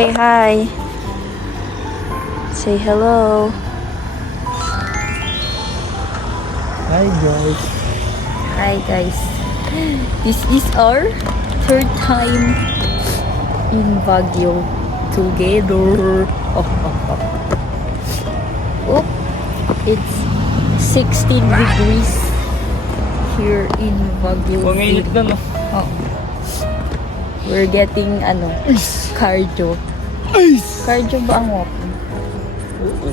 Say hi. Say hello. Hi guys. Hi guys. This is our third time in Baguio together. Oh, it's 16 degrees here in Baguio. Panginit na no? Oh. We're getting cardio. Cardio ba ang walking? Oo.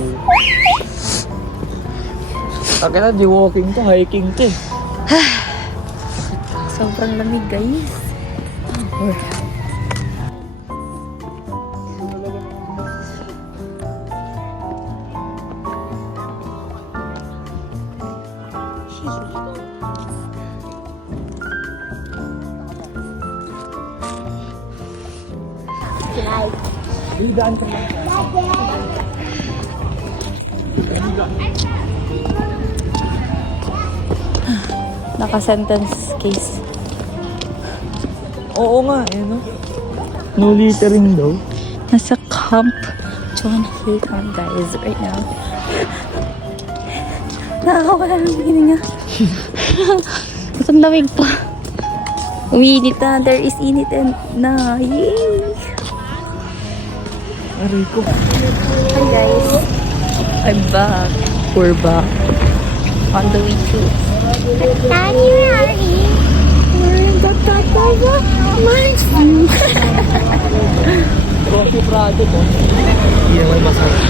Akin na, di walking to, hiking to. Sobrang lamig guys. Lidaan ka lang. Naka-sentence case. Oo nga, no? No littering daw. Nasa camp. John Hill camp guys right now. Nakakawala ng hininga. Ang lamig pa. Umiinit na. There is init and na. Yay! Aray ko. Hi guys. I'm back. We're back. On the way to January. We're in the Tatawa. Nice. Coffee project oh. Hindi naman masarap.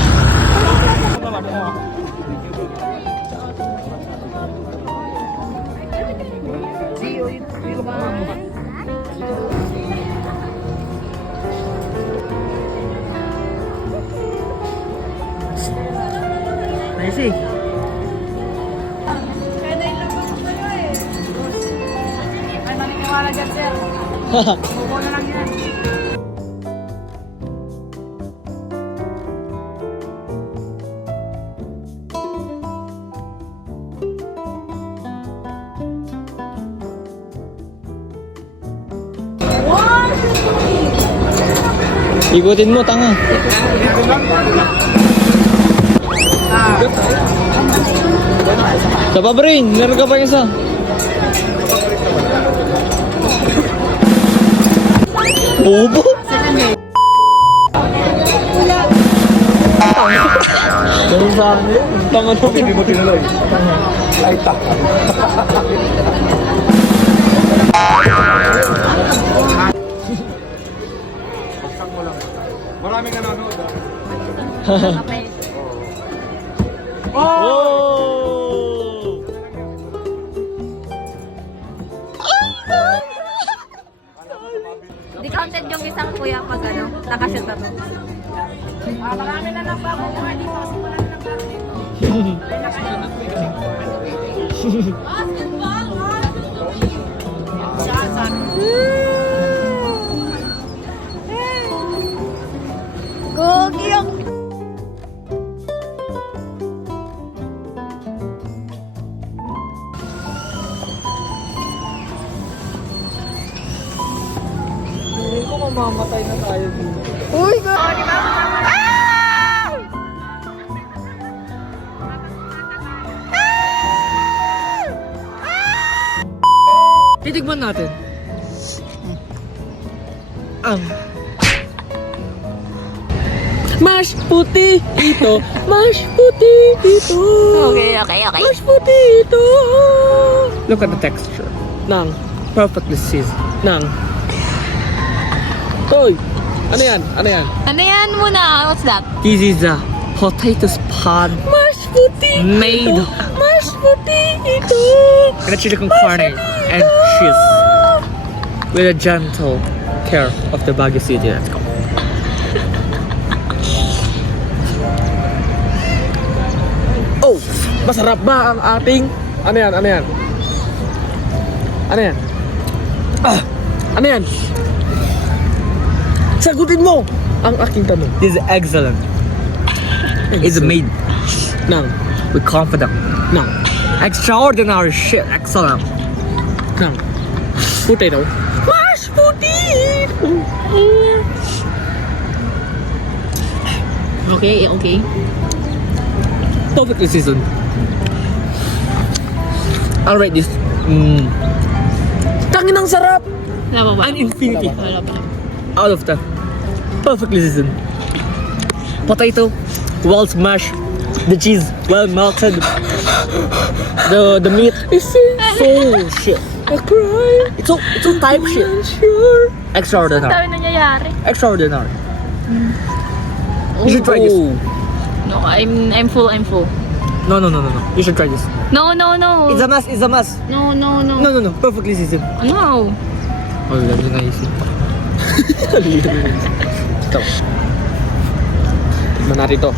Nice eh. Ay, maniniwala dyan, sir. Buko na lang yan. Ikutin mo, tanga. Sa pa brain, meron ka pa isa. Bobo? Ganun sa akin yun. Tanga na. Hindi mo tinuloy. Ay, taka. Baksak mo lang. Maraming nanonood ah. Oh! Di counted yung isang kuya pag nakashoot na to. Marami na lang bago mga dito kasi wala na lang bago dito. Gogi yung Hindi ko mamamatay na tayo dito. uy, go! Titigman natin. Mash puti ito. Mash puti ito. Okay. Mash puti ito. Look at the texture. Nang perfectly seasoned. Nang. Toy. Ano yan? Ano yan? Ano yan muna? What's that? This is a potato spot. Mash puti made. Mash puti ito. And a chili con carne and cheese. With a gentle care of the Baguio City. Let's go. Oh, masarap ba ang ating... Ano yan? Ano yan? Ano yan? Ah! Ano yan? Sagutin mo ang aking tanong. This is excellent. It's made ng with confidence ng extraordinary shit. Excellent. Ng potato. Mashed potato. Okay, okay. Perfectly seasoned. I'll rate this. Tangin ang sarap! Wala ba? An infinity. Wala ba? Out of 10. Perfectly seasoned. Potato, well smashed. The cheese, well melted. The meat is so shit. I cry. It's so type shit. Sure. Extraordinary. Dami nangyayari. Extraordinary. You should try this. No, I'm full. No. You should try this. No. It's a must. It's a must. No. No. Perfectly seasoned. No. Oh, yan yung naisip. Ito. Tignan natin ito.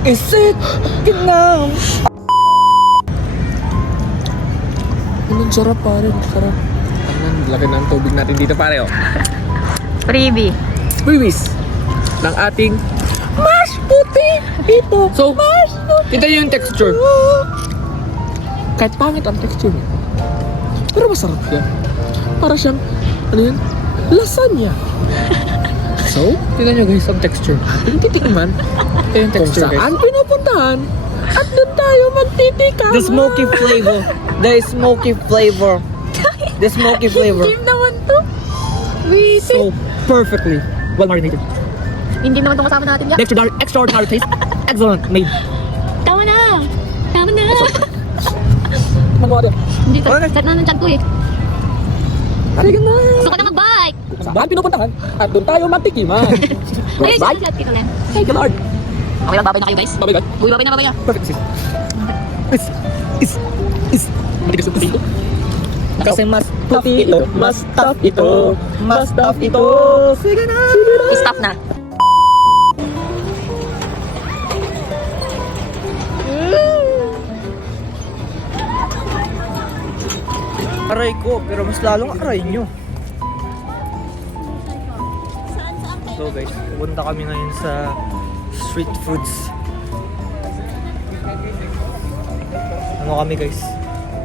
Is it enough? Anong sarap pare, sarap. Ang laki ng tubig natin dito pare oh. Freebie. Previous ng ating mashed potato. So, kita niyo yung texture. Kahit pangit ang texture niya. Pero masarap siya. Para siyang, ano yun? Lasagna. So, tignan nyo guys ang texture. Yung titikman, yung texture guys. Saan pinupuntahan? At doon tayo magtitikman. The smoky flavor. The smoky flavor. The smoky flavor. Team naman to. Wisi. So, perfectly well marinated. Hindi naman itong kasama natin ya. Extraordinary taste. Excellent made. Tama na. Magawa doon. Hindi, set na ng chan ko eh. Halika na. Gusto ko na mag-bike. Saan pinupuntahan? At doon tayo magtikiman. Ayun, Bye. set kita lang. Thank you Lord. Okay lang, babay na kayo guys. Babay God. Uy, babay na. Perfect sis. Is. Matigas yung puti. Kasi mas tough ito. Mas tough ito. Sige na. Stop na. Aray ko, pero mas lalong aray nyo. So guys, pupunta kami ngayon sa street foods. Ano kami guys?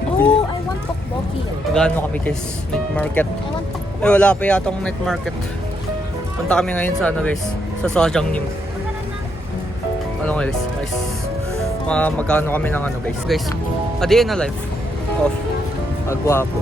Oh, I want tteokbokki. Gano kami guys? Night market. I want tteokbokki. Eh wala pa yatang night market. Punta kami ngayon sa ano guys? Sa Sajangnim. Ano guys? Guys, magkano kami ng ano guys? Guys, a day in a life of agwapo.